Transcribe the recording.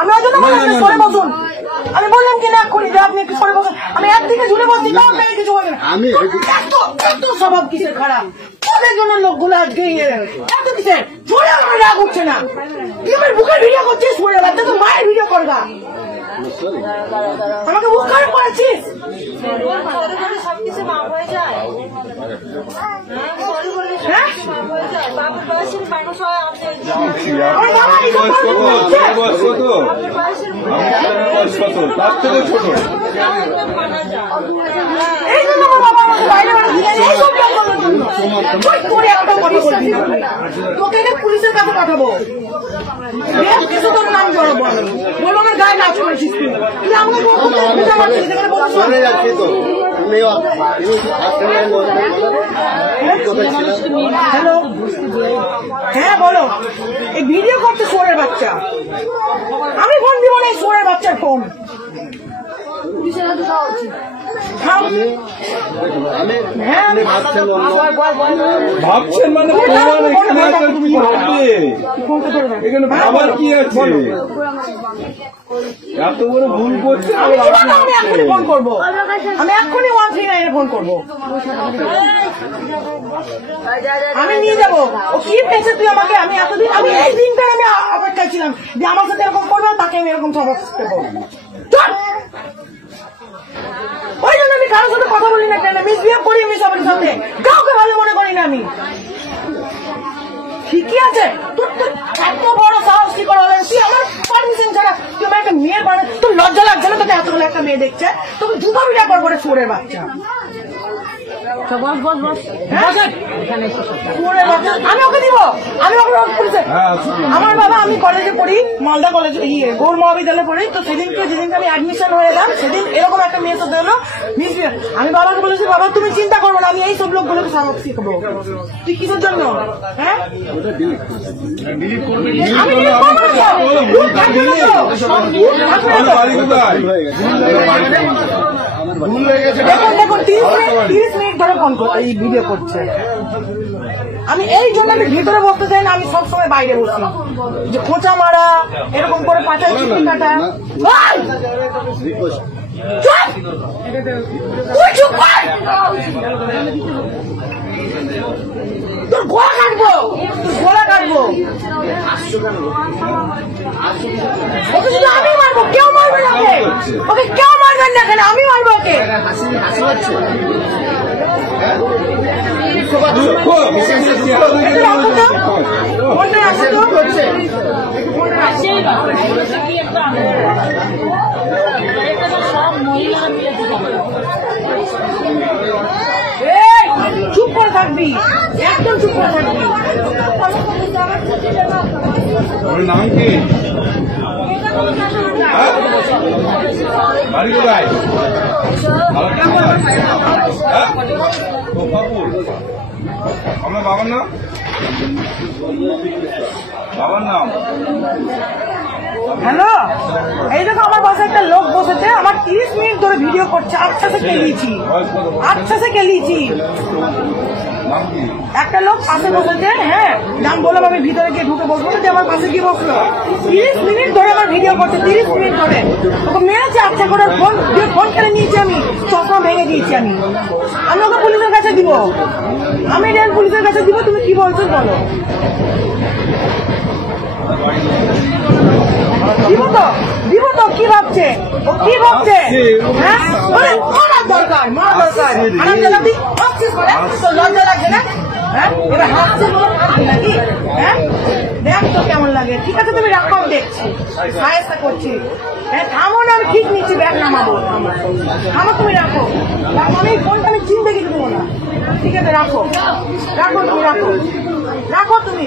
আমি ওই জন্য বললাম সরে বসুন, আমি বললাম কি না করি যে আপনি একটু সরে বসুন, আমি একদিকে ঝুলে বসছি তাও আপনাকে কিছু বলবেন না। আমি এত স্বভাব কিসের খারাপ, ওদের জন্য লোকগুলো আজকে এত কিসের ঝুলে আমার রাগ উঠছে না। তুই আমার বুকের ভিডিও করছিস, সরে বাচ্চা তো মায়ের ভিডিও করবা, আমাকে বুক খারাপ করেছিস। এই জন্য বাবা আমাকে বাইরে তোকে পুলিশের কাছে পাঠাবো, কিছু তোর নাম জড়াবো, বলো আমার গায়ে নাচ করেছিস তুই আমাকে হ্যালো, হ্যাঁ বলো। এই ভিডিও করতে সোরের বাচ্চা, আমি ফোন দিব না, এই সোরের বাচ্চার ফোন। ভাবছেন মানে এখানে ভাবার কি আছে? এত বড় ভুল করছে। আমি এখনই ফোন করবো, আমি এখনই 139 ফোন করবো, আমি নিয়ে যাবো। ও কি পেয়েছে তুই আমাকে? আমি এতদিন আমি এই দিনটা আমি অপেক্ষায় ছিলাম যে আমার সাথে এরকম করবো, তাকে আমি এরকম স্বভাব দেবো। ওই জন্য আমি কারোর সাথে কথা বলি না, কেন মিসবিহেভ করি আমি সবার সাথে, কাউকে ভালো মনে করি না আমি। ঠিকই আছে, তোর তো এত বড় সাহস কি করে হলেন? তুই আমার পারমিশন ছাড়া তুই আমার একটা মেয়ের বাড়ি, তোর লজ্জা লাগছে না? তোকে এতগুলো একটা মেয়ে দেখছে, তোকে জুতো বিটা করবো রে সোরের বাচ্চা। আমি ওকে দিব, আমি ওকে পুলিশে। আমার বাবা, আমি কলেজে পড়ি, মালদা কলেজে, গৌর মহাবিদ্যালয়ে পড়ি। তো সেদিনকে যেদিনকে আমি অ্যাডমিশন হয়ে এলাম, সেদিন এরকম একটা মেয়ের সাথে হলো মিসবিহেভ। আমি বাবাকে বলেছি, বাবা তুমি চিন্তা করবো না, আমি এই সব লোকগুলোকে সবক শিখবো। তুই কিসের জন্য? হ্যাঁ দেখুন 30 মিনিট ধরে ফোন এই ভিডিও করছে। আমি এই জন্য আমি ভিতরে বসতে চাই না, আমি সবসময় বাইরে বসি, যে খোঁচা মারা, এরকম করে পাচার চিঠি কাটা। তোর গোলা কাটবো, তোর গোলা কাটবো। ওকে শুধু আমি মারবো, কেউ মারবে না ওকে, ওকে কেউ মারবেন না, কেন আমি মারবো ওকে। চুপ করে থাকবি, একদম চুপ করে থাকবি। নাম কি? বাড়ি কোথায়? আমার বাবার নাম? বাবার নাম? হ্যালো, এই দেখো আমার পাশে একটা লোক বসেছে, আমার 30 মিনিট ধরে ভিডিও করছে। আচ্ছা সে কেলিয়েছি, আচ্ছা সে কেলিয়েছি। একটা লোক পাশে বসেছে, হ্যাঁ নাম বললাম, আমি ভিতরে গিয়ে ঢুকে বসবো না, যে আমার পাশে গিয়ে বসলো। 30 মিনিট ধরে আমার ভিডিও করছে, 30 মিনিট ধরে ওকে মেরেছে। আচ্ছা করে ফোন দিয়ে ফোন কেড়ে নিয়েছি, আমি চশমা ভেঙে দিয়েছি। আমি ওকে পুলিশের কাছে দিব, আমি রেল পুলিশের কাছে দিব। তুমি কি বলছো বলো? দিব তো, কি ভাবছে ও, কি ভাবছে? হ্যাঁ মারার দরকার, মারা দরকার। লজ্জা লাগছে না? হ্যাঁ এবার হাসছে নাকি? হ্যাঁ দেখ তো কেমন লাগে। ঠিক আছে তুমি রাখো, আমি দেখছি, সাহেস্তা করছি। হ্যাঁ থামো না, আমি ঠিক নিচ্ছি, ব্যাগ নামাবো। থামো, তুমি রাখো, আমি ফোনটা আমি চিনতে কিছু দেবো না। ঠিক আছে রাখো, রাখো তুমি, রাখো, রাখো তুমি।